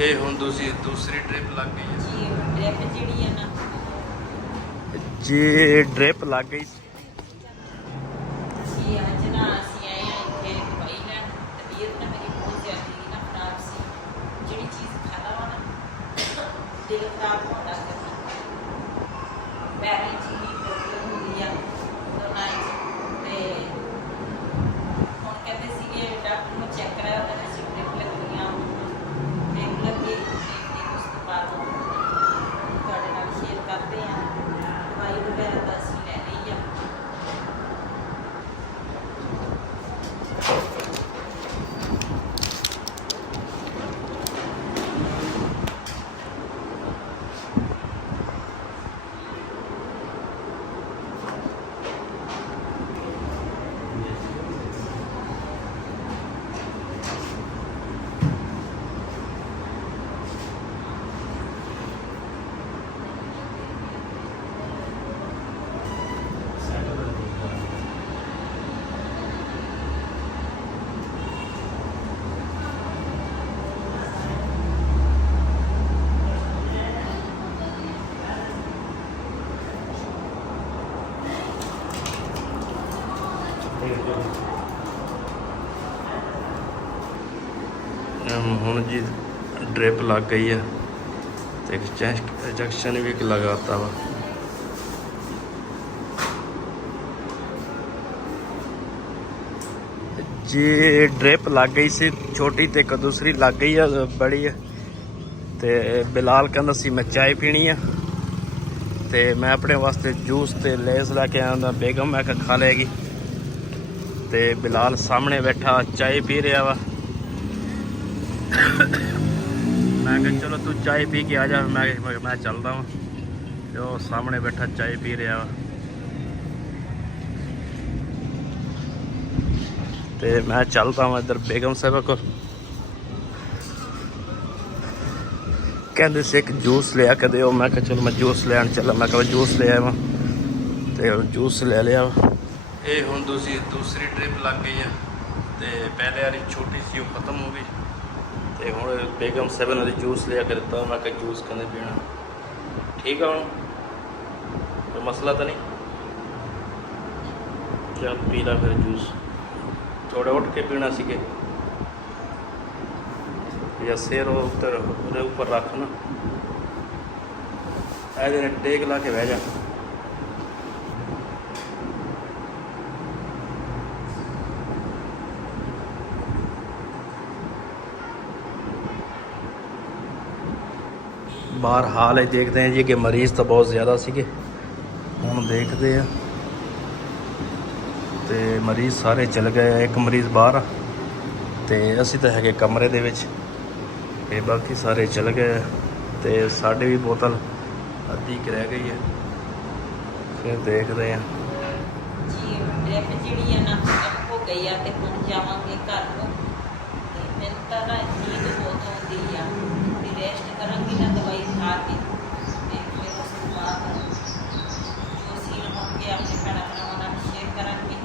ਇਹ ਹੁਣ ਤੁਸੀਂ ਦੂਸਰੀ ਟ੍ਰਿਪ ਲੱਗ ਗਈ ਹੈ ਜੀ ਡ੍ਰਿਪ ਜਿਹੜੀ ਆ ਨਾ ਜੀ, ਡ੍ਰਿਪ ਲੱਗ ਗਈ। ਜੀ ਅੱਜ ਨਾ ਅਸੀਂ ਆਏ ਆ ਇੱਥੇ ਦਵਾਈ ਲੈਣ। ਤਬੀਅਤ ਨਾ ਮੇਰੀ ਬਹੁਤ ਜ਼ਿਆਦਾ ਨਾ ਖਰਾਬ ਸੀ। ਜਿਹੜੀ ਚੀਜ਼ ਖਾਦਾ ਵਾ ਨਾ ਦਿਲ ਖਰਾਬ ਹੋਣ ਲੱਗ ਗਿਆ। ਪੈਰਾਂ 'ਚ ਹੀ ਪ੍ਰੋਬਲਮ ਹੁੰਦੀ ਆ ਦੋਨਾਂ 'ਚ। ਤੇ ਹੁਣ ਕਹਿੰਦੇ ਸੀਗੇ ਡਾਕਟਰ ਨੂੰ ਚੈੱਕ ਕਰਾਇਆ, ਉਹਦੇ ਵਿੱਚ ਡ੍ਰਿਪ ਲੱਗਣੀਆਂ ਡ੍ਰਿਪ ਲੱਗੀ। ਤੇ ਉਸ ਤੋਂ ਬਾਅਦ ਤੁਹਾਡੇ ਨਾਲ ਸ਼ੇਅਰ ਕਰਦੇ ਆ ਦਵਾਈ ਵਗੈਰਾ ਤਾਂ ਅਸੀਂ ਲੈ ਲਈ ਆ। ਹੁਣ ਜੀ ਡ੍ਰਿਪ ਲੱਗ ਗਈ ਹੈ ਤੇ ਇੰਜੈਕਸ਼ਨ ਵੀ ਲਗਾਤਾ ਵਾ। ਜੀ ਡ੍ਰਿਪ ਲੱਗ ਗਈ ਸੀ ਛੋਟੀ ਤੇ ਇੱਕ ਦੂਸਰੀ ਲੱਗ ਗਈ ਆ ਬੜੀ ਆ। ਤੇ ਬਿਲਾਲ ਕਹਿੰਦਾ ਸੀ ਮੈਂ ਚਾय ਪੀਣੀ ਆ ਤੇ ਮੈਂ ਆਪਣੇ ਵਾਸਤੇ ਜੂਸ ਤੇ ਲੇਜ਼ ਲੈ ਕੇ ਆਉਂਦਾ। ਬੇਗਮ ਮੈਂ ਕਿਹਾ ਖਾ ਲਏਗੀ ਤੇ ਬਿਲਾਲ ਸਾਹਮਣੇ ਬੈਠਾ चाय ਪੀ ਰਿਹਾ ਵਾ। मैं कहा चलो तू चाय पी के आ जा। मैं चलता हूँ। जो सामने बैठा चाय पी रहा वा ते मैं चलता हूँ इधर बेगम साहबा को। कहते से एक जूस लिया के दो। मैं कहा चलो मैं जूस ले चला। मैं कहा जूस ले आया तो जूस ले लिया। ये हुण दूसरी ट्रिप लग गई है तो पहले वाली छोटी सी वो ख़त्म हो गई ਤੇ ਹੁਣ ਬੇਗਮ 7 ਵਾਲੀ ਜੂਸ ਲਿਆ ਕੇ ਦਿੱਤਾ। ਮੈਂ ਕਿਹਾ ਜੂਸ ਕਹਿੰਦੇ ਪੀਣਾ ਠੀਕ ਆ। ਹੁਣ ਕੋਈ ਮਸਲਾ ਤਾਂ ਨਹੀਂ। ਚੱਲ ਪੀ ਲਾ ਫਿਰ ਜੂਸ। ਥੋੜਾ ਉੱਠ ਕੇ ਪੀਣਾ ਸੀ ਕਿ ਜਾਂ ਸਿਰ ਉੱਤਰ ਉਹਦੇ ਉੱਪਰ ਰੱਖ ਨਾ ਇਹਦੇ ਨਾਲ ਟੇਕ ਲਾ ਕੇ ਬਹਿ ਜਾ। बाहर हाल है देखते हैं जी कि मरीज़ तो बहुत ज़्यादा सीगे। हुण देखते हैं तो मरीज़ सारे चल गए। एक मरीज़ बाहर आ ते असी तो है कमरे दे विच ते बाकी सारे चल गए। तो साड़ी भी बोतल अद्धी क रह गई है। फिर देखते हैं ਜੀ ਡ੍ਰਿਪ ਜਿਹੜੀ ਆ ਨਾ ਖਤਮ ਹੋ ਗਈ ਆ ਤੇ ਹੁਣ ਜਾਵਾਂਗੇ ਘਰ ਨੂੰ। ਤੇ ਮੈਨੂੰ ਤਾਂ ਨਾ ਨੀਂਦ ਬਹੁਤ ਆਉਂਦੀ ਆ। ਥੋੜੀ ਰੈਸਟ ਕਰਾਂਗੀ ਨਾ ਦਵਾਈ ਖਾ ਕੇ ਤੇ ਫਿਰ ਉਸ ਤੋਂ ਬਾਅਦ ਜੋ ਸੀਨ ਹੋਣਗੇ ਆਪਣੇ ਭੈਣਾਂ ਭਰਾਵਾਂ ਨਾਲ ਸ਼ੇਅਰ ਕਰਾਂਗੇ।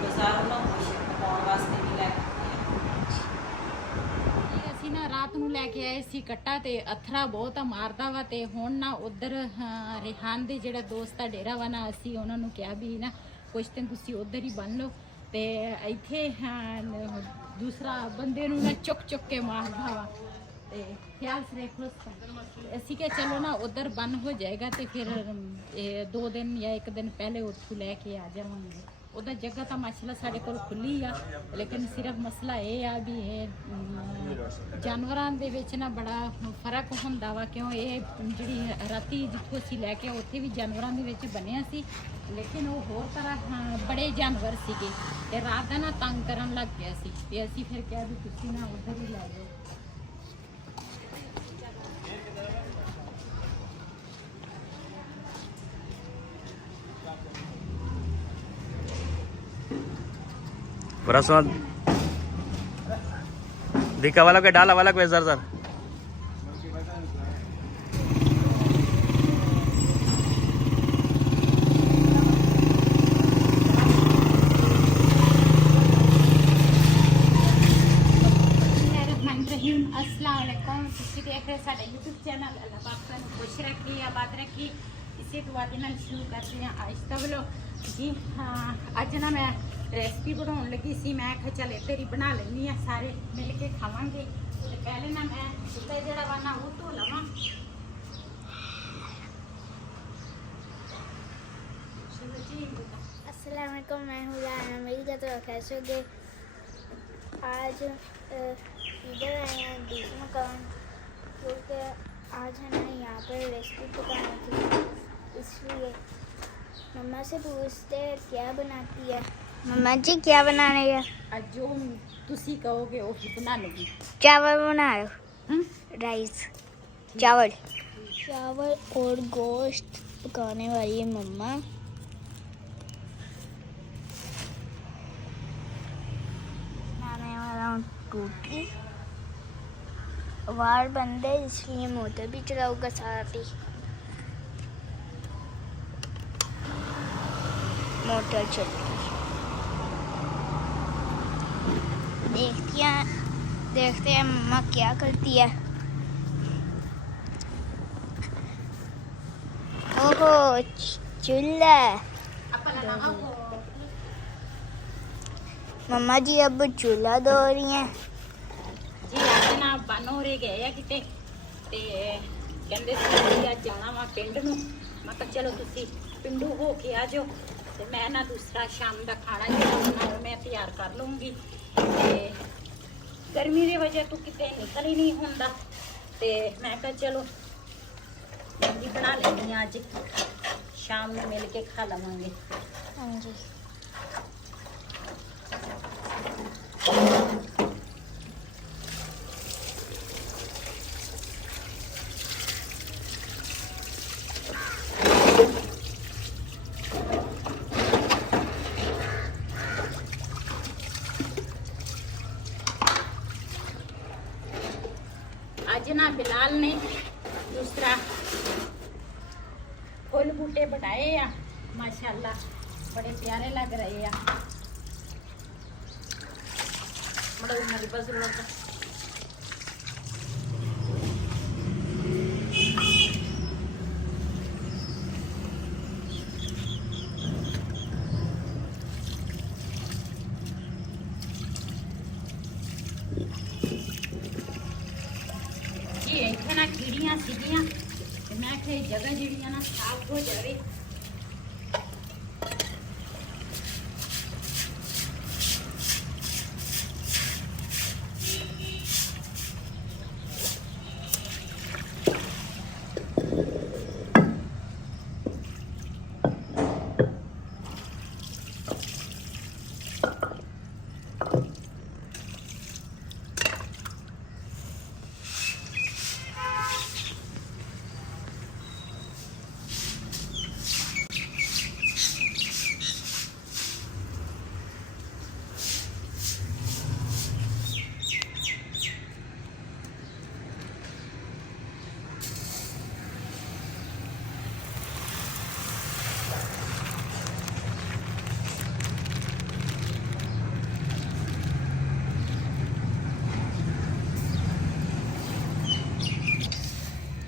ਬਾਜ਼ਾਰੋਂ ਨਾ ਕੁਛ ਪਕਾਉਣ ਵਾਸਤੇ ਵੀ ਲੈ ਕੇ ਆਏ। ਅਸੀਂ ਨਾ ਰਾਤ ਨੂੰ ਲੈ ਕੇ ਆਏ ਸੀ ਕੱਟਾ ਤੇ ਅਥਰਾ ਬਹੁਤ ਮਾਰਦਾ ਵਾ। ਤੇ ਹੁਣ ਨਾ ਉਧਰ ਰਿਹਾਨ ਦੇ ਜਿਹੜਾ ਦੋਸਤ ਆ ਡੇਰਾ ਵਾ ਨਾ ਅਸੀਂ ਉਹਨਾਂ ਨੂੰ ਕਿਹਾ ਵੀ ਨਾ ਕੁਛ ਦਿਨ ਤੁਸੀਂ ਉਧਰ ਹੀ ਬੰਨ ਲਓ ਤੇ ਇੱਥੇ ਦੂਸਰਾ ਬੰਦੇ ਨੂੰ ਨਾ ਚੁੱਕ ਕੇ ਮਾਰਦਾ ਵਾ ਤੇ ਖਿਆਲ ਸੇ ਰੱਖੋ। ਅਸੀਂ ਕਿ ਚਲੋ ਨਾ ਉਧਰ ਬੰਨ ਹੋ ਜਾਏਗਾ ਤੇ ਫਿਰ 2 ਦਿਨ ਜਾਂ 1 ਦਿਨ ਪਹਿਲੇ ਉੱਥੋਂ ਲੈ ਕੇ ਆ ਜਾਵਾਂਗੇ। ਉਹਦਾ ਜਗ੍ਹਾ ਤਾਂ ਮਾਸ਼ਾਅੱਲਾ ਸਾਡੇ ਕੋਲ ਖੁੱਲੀ ਆ ਲੇਕਿਨ ਸਿਰਫ ਮਸਲਾ ਇਹ ਆ ਵੀ ਇਹ ਜਾਨਵਰਾਂ ਦੇ ਵਿੱਚ ਨਾ ਬੜਾ ਫਰਕ ਹੁੰਦਾ ਵਾ। ਕਿਉਂ ਇਹ ਜਿਹੜੀ ਰਾਤੀ ਜਿੱਥੋਂ ਅਸੀਂ ਲੈ ਕੇ ਉੱਥੇ ਵੀ ਜਾਨਵਰਾਂ ਦੇ ਵਿੱਚ ਬਣਿਆ ਸੀ ਲੇਕਿਨ ਉਹ ਹੋਰ ਤਰ੍ਹਾਂ ਬੜੇ ਜਾਨਵਰ ਸੀਗੇ ਤੇ ਰਾਤ ਦਾ ਨਾ ਤੰਗ ਕਰਨ ਲੱਗ ਗਿਆ ਸੀ ਤੇ ਅਸੀਂ ਫਿਰ ਕਿਹਾ ਵੀ ਤੁਸੀਂ ਨਾ ਉੱਧਰ ਹੀ ਲੈ ਜਾਓ। परसों दिखा वाला के डाला वाला को सर अस्सलाम वालेकुम। ਤੁਸੀਂ ਦੇਖ ਰਹੇ ਸਾਡਾ YouTube ਚੈਨਲ। ਅੱਲਾਹ ਪਾਕ ਤੁਹਾਨੂੰ ਖੁਸ਼ ਰੱਖੇ, ਆਬਾਦ ਰੱਖੇ। ਇਸੇ ਦੁਆ ਦੇ ਨਾਲ ਸ਼ੁਰੂ ਕਰਦੇ ਹਾਂ ਅੱਜ ਦਾ ਵਲੋਗ ਜੀ। ਹਾਂ, ਅੱਜ ਨਾ ਮੈਂ ਰੈਸਪੀ ਬਣਾਉਣ ਲੱਗੀ ਸੀ। ਮੈਂ ਕਿਹਾ ਚੱਲ ਇੱਧਰ ਹੀ ਬਣਾ ਲੈਂਦੀ ਆ, ਸਾਰੇ ਮਿਲ ਕੇ ਖਾਵਾਂਗੇ। ਤੇ ਪਹਿਲੇ ਨਾ ਮੈਂ ਉੱਤੇ ਜਿਹੜਾ ਵਾ ਨਾ ਉਹ ਧੋ ਲਵਾਂ। ਚਲੋ ਜੀ। अस्सलाम वालेकुम, मैं हूँ राना। मेरी का तो कैसे हो गए। आज इधर आए हैं दूसरे मकान, क्योंकि आज हमें यहाँ पर रेसिपी पकानी थी, इसलिए मम्मा से पूछते हैं क्या बनाती है। मम्मा जी क्या बना रही है। ਅੱਜ ਜੋ ਤੁਸੀਂ ਕਹੋਗੇ ਉਹ ਹੀ ਬਣਾ ਲੂੰਗੀ। चावल बना रहे हो। राइस चावल और गोश्त पकाने वाली है मम्मा। बनाने वाला हूँ टूटी। वार बंद है इसलिए मोटर भी चलाऊंगा साथ ही। मोटर चल रही। देखते हैं मम्मा क्या करती है। ओहो, चूल्हा। ਆਪਾਂ ਲਗਾਵਾ मम्मा जी अब चूल्हा धो रही हैं। ਜੀ ਅੱਜ ਨਾ ਬਾਨੋਰੇ ਗਏ ਆ ਕਿਤੇ ਤੇ ਕਹਿੰਦੇ ਸੀ ਅੱਜ ਜਾਣਾ ਵਾ ਪਿੰਡ ਨੂੰ। ਮੈਂ ਕਿਹਾ ਚਲੋ ਤੁਸੀਂ ਪਿੰਡੂ ਹੋ ਕੇ ਆ ਜਾਓ ਤੇ ਮੈਂ ਨਾ ਦੂਸਰਾ ਸ਼ਾਮ ਦਾ ਖਾਣਾ ਜਿਹੜਾ ਨਾਲ ਮੈਂ ਤਿਆਰ ਕਰ ਲਵਾਂਗੀ। ਤੇ ਗਰਮੀ ਦੀ ਵਜ੍ਹਾ ਤੋਂ ਕਿਤੇ ਨਿਕਲ ਹੀ ਨਹੀਂ ਹੁੰਦਾ ਤੇ ਮੈਂ ਕਿਹਾ ਚਲੋ ਜਲਦੀ ਬਣਾ ਲੈਂਦੀ ਹਾਂ, ਅੱਜ ਸ਼ਾਮ ਨੂੰ ਮਿਲ ਕੇ ਖਾ ਲਵਾਂਗੇ। हाँ जी। ਅੱਜ ਨਾ ਬਿਲਾਲ ਨੇ ਦੂਸਰਾ फुल बूटे बनाए आ, माशाल्लाह बड़े प्यारे लग रहे आ। जी इत्थे ना कीड़ियां सीगियां ते मैं आखे जगह जिहड़ियां ना साफ हो जावे।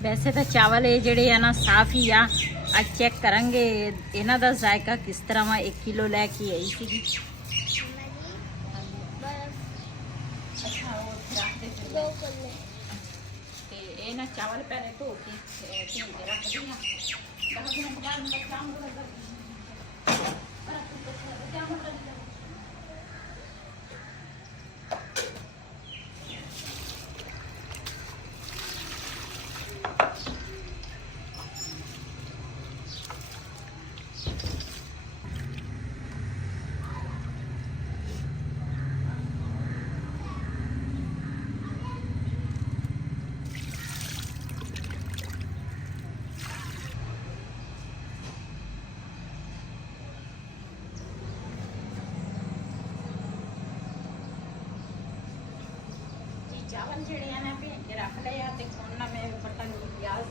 वैसे तो चावल ये जड़े है ना साफ ही आ। आज चेक करेंगे इन्हों का जायका किस तरह वा। 1 किलो लैके आई सी। ना चावल पहले धो के भून के रख दी 10 मिनट बाद चावल जड़े हैं ना भेज के रख ले ते हुण ना मैं बर्तन प्याज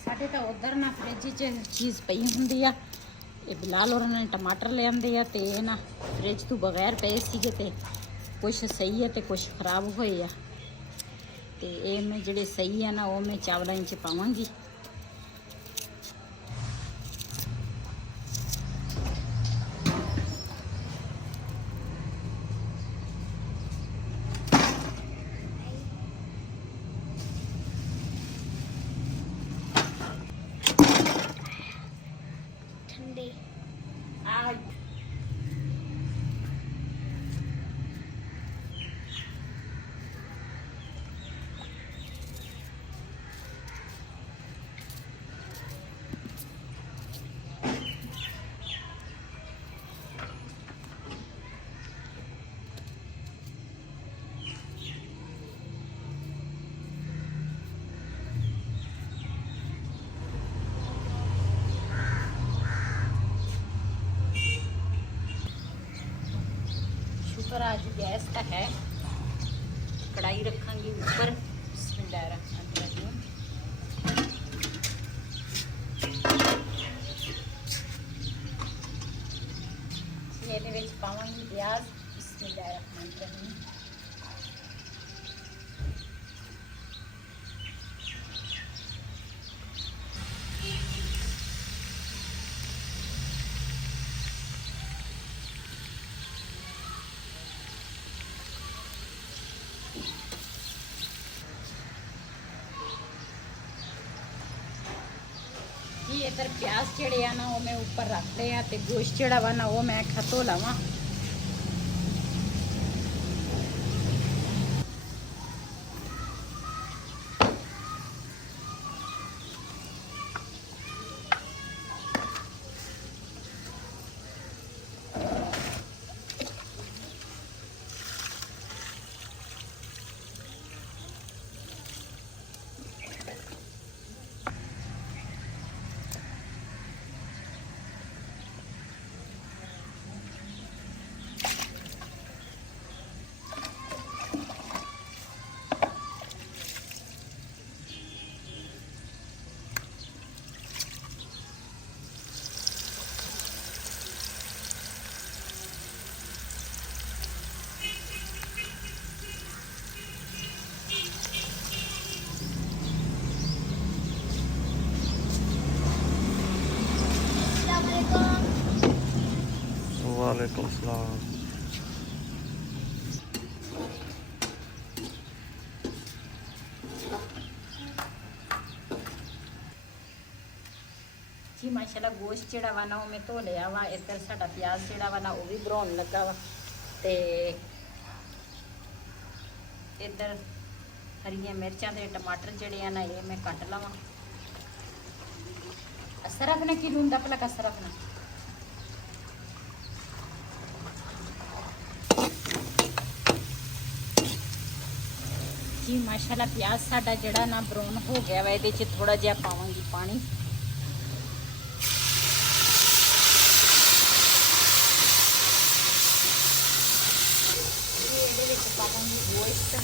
साढ़े तो उधर ना फ्रिज च चीज़ पई हुंदी आ। ਤੇ ਬਿਲਾਲ ਹੋਰਾਂ ਨੇ ਟਮਾਟਰ ਲਿਆਂਦੇ ਆ ਤੇ ਇਹ ਨਾ ਫ੍ਰਿਜ ਤੋਂ ਬਗੈਰ ਪਏ ਸੀਗੇ ਤੇ ਕੁਛ ਸਹੀ ਹੈ ਤੇ ਕੁਛ ਖਰਾਬ ਹੋਏ ਆ ਤੇ ਇਹ ਮੈਂ ਜਿਹੜੇ ਸਹੀ ਆ ਨਾ ਉਹ ਮੈਂ ਚਾਵਲਾਂ 'ਚ ਪਾਵਾਂਗੀ। ठंडे शुक्र आज गैस का है। कढ़ाई रखांगी ऊपर। बिस्मिल्लाहिर्रहमानिर्रहीम। ਇਹਦੇ ਵਿੱਚ ਪਾਵਾਂਗੀ ਪਿਆਜ਼। ਬਿਸਮਿल्लाहिर्रहमानिर्रहीम। जी इधर प्याज ਜਿਹੜੇ ਆ ਨਾ ਉਹ ਮੈਂ ਉੱਪਰ ਰੱਖ ਲਿਆ ਤੇ ਗੋਸ਼ਤ ਜਿਹੜਾ ਵਾ ਨਾ ਉਹ ਮੈਂ ਖਤੋ ਲਾਵਾਂ। वालेकुम सलाम। जी माशाल्लाह गोश्त ਜਿਹੜਾ ਵਾ ਨਾ ਉਹ ਮੈਂ ਧੋ ਲਿਆ ਵਾ। ਇੱਧਰ ਸਾਡਾ ਪਿਆਜ਼ ਜਿਹੜਾ ਵਾ ਨਾ ਉਹ ਵੀ ਭਰਾਉਣ ਲੱਗਾ ਵਾ ਤੇ ਇੱਧਰ ਹਰੀਆਂ ਮਿਰਚਾਂ ਤੇ ਟਮਾਟਰ ਜਿਹੜੇ ਆ ਨਾ ਇਹ ਮੈਂ ਕੱਟ ਲਵਾਂ। ਸਰਫ ਨਾ ਕੀ ਲੂੰਦਾ ਪਲਾ ਕਾ ਸਰਫ ਨਾ जी माशाल्लाह प्याज साडा जड़ा ना ब्राउन हो गया वा। ਇਹਦੇ 'ਚ थोड़ा ਜਿਹਾ ਪਾਵਾਂਗੀ पानी। ਇਹਦੇ ਵਿੱਚ ਪਾਵਾਂਗੀ ਗੋਸ਼ਤ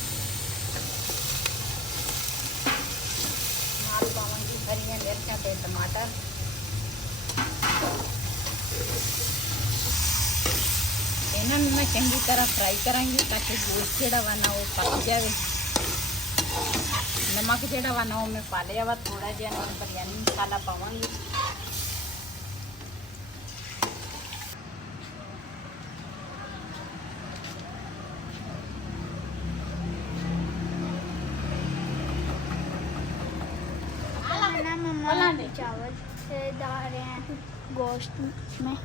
ਨਾਲ ਪਾਵਾਂਗੀ ਹਰੀਆਂ ਮਿਰਚਾਂ ਤੇ ਟਮਾਟਰ। ਇਹਨਾਂ ਨੂੰ ਮੈਂ ਚੰਗੀ ਤਰ੍ਹਾਂ ਫਰਾਈ ਕਰਾਂਗੀ ਤਾਂ ਕਿ ਗੋਸ਼ਤ ਜਿਹੜਾ ਵਾ ਨਾ ਉਹ ਪੱਕ ਜਾਵੇ। नमक ਜਿਹੜਾ ਵਾ ਨਾ ਉਹ ਮੈਂ ਪਾ ਲਿਆ ਵਾ। ਥੋੜਾ ਜਿਹਾ ਨਾਲ ਬਿਰਯਾਨੀ ਮਸਾਲਾ ਪਾਵਾਂਗੀ। ना मम्मा चावल डाल रहे हैं गोश्त में।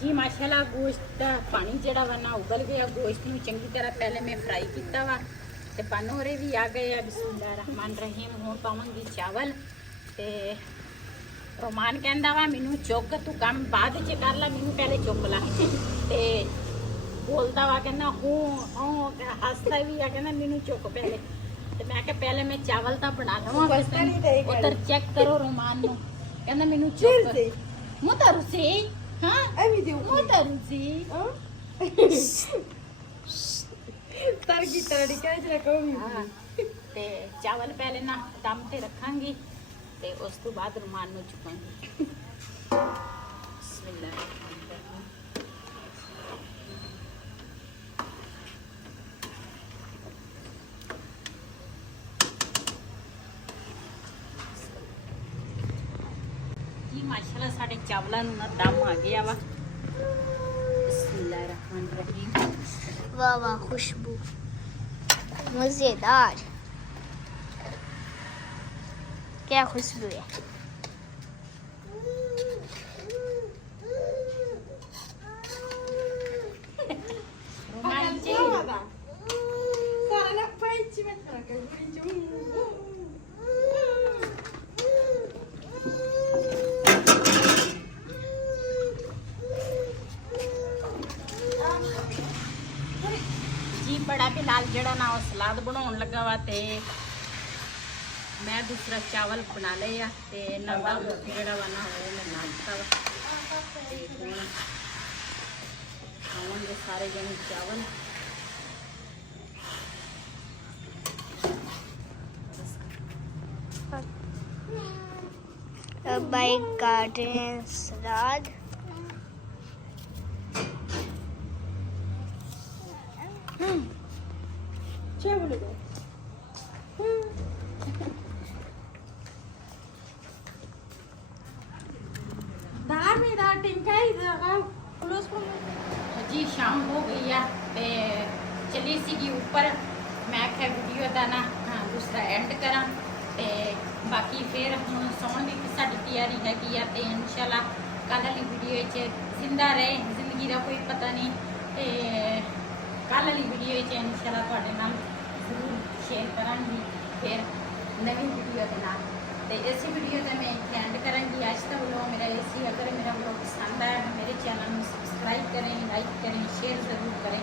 जी माशाल्लाह गोश्त ਦਾ ਪਾਣੀ ਜਿਹੜਾ ਵਾ ਨਾ ਉਬਲ ਗਿਆ। ਗੋਸ਼ਤ ਨੂੰ ਚੰਗੀ ਤਰ੍ਹਾਂ ਪਹਿਲੇ ਮੈਂ ਫਰਾਈ ਕੀਤਾ ਵਾ ਤੇ ਪਾਨੋਰੇ ਵੀ ਆ ਗਏ ਆ। ਬਿਸਮਿल्लाहिर्रहमानिर्रहीम। ਹੁਣ ਪਾਵਾਂਗੀ ਚਾਵਲ ਤੇ ਰੋਮਾਨ ਕਹਿੰਦਾ ਵਾ ਮੈਨੂੰ ਚੁੱਕ ਤੂੰ ਕੰਮ ਬਾਅਦ ਚ ਕਰ ਲੈ, ਮੈਨੂੰ ਪਹਿਲੇ ਚੁੱਕ ਲਾ ਤੇ ਬੋਲਦਾ ਵਾ ਕਹਿੰਦਾ ਹੂੰ ਹੱਸਦਾ ਵੀ ਆ ਕਹਿੰਦਾ ਮੈਨੂੰ ਚੁੱਕ ਪਹਿਲੇ ਤੇ ਮੈਂ ਕਿਹਾ ਪਹਿਲੇ ਮੈਂ ਚਾਵਲ ਤਾਂ ਬਣਾ ਲਵਾਂ। ਉਧਰ ਚੈੱਕ ਕਰੋ ਰੋਮਾਨ ਨੂੰ ਕਹਿੰਦਾ ਮੈਨੂੰ ਚੁੱਕ ਮੁਤਰਸੀ ਹਾਂ ਐਵੇਂ ਦਿਓ ਮੁਤਰਸੀ ਤਰਗੀ ਤਰੜੀ ਕਹਿ ਜਰਾ ਕੋਈ ਹਾਂ ਤੇ ਚਾਵਲ ਪਹਿਲੇ ਨਾ ਦਮ ਤੇ ਰੱਖਾਂਗੀ ਤੇ ਉਸ ਤੋਂ ਬਾਅਦ ਰੁਮਾਨ ਨੂੰ ਚੁਕਾਂਗੀ। ਚਾਵਲਾਂ ਨੂੰ ਨਾ ਦਮ ਆ ਗਿਆ ਵਾ। ਬਿਸਮਿल्लाहिर्रहमानिर्रहीम। वाह वाह खुशबू मज़ेदार, क्या खुशबू है। ਜੀ ਬੜਾ ਬਿਲਾਲ ਜਿਹੜਾ ਨਾ ਉਹ ਸਲਾਦ ਬਣਾਉਣ ਲੱਗਾ ਵਾ ਤੇ ਮੈਂ ਦੂਸਰਾ ਚਾਵਲ ਬਣਾ ਲਏ ਆ ਤੇ ਨੰਦਾ ਜਿਹੜਾ ਵਾ ਨਾ ਉਹ ਮੈਂ ਲਾ ਦਿੱਤਾ ਵਾ ਤੇ ਹੁਣ ਖਾਵਾਂਗੇ ਸਾਰੇ ਜਣੇ ਚਾਵਲ। अब भाई काट रहे हैं सलाद। जी शाम हो गई है ते चली सी ऊपर। मैं क्या वीडियो का ना दूसरा एंड करा ते बाकी फिर हम सौन की साड़ी तैयारी हैगी आ ते इंशाल्लाह कल वाली वीडियो जिंदा रहे, जिंदगी का कोई पता नहीं ते कल वाली वीडियो इंशाल्लाह तुहाडे नाल जरूर शेयर करांगी फिर नवी वीडियो के नाल। तो इस वीडियो का मैं इतने एंड करांगी आज का व्लॉग मेरा इसी। अगर मेरा व्लॉग पसंद आया तो मेरे चैनल में सब्सक्राइब करें, लाइक करें, शेयर ज़रूर करें।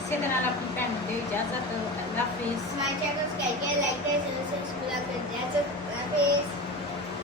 इसी तरह अपनी भैन को इजाज़त। अल्लाह हाफिज़। हमारे चैनल को लाइक करें,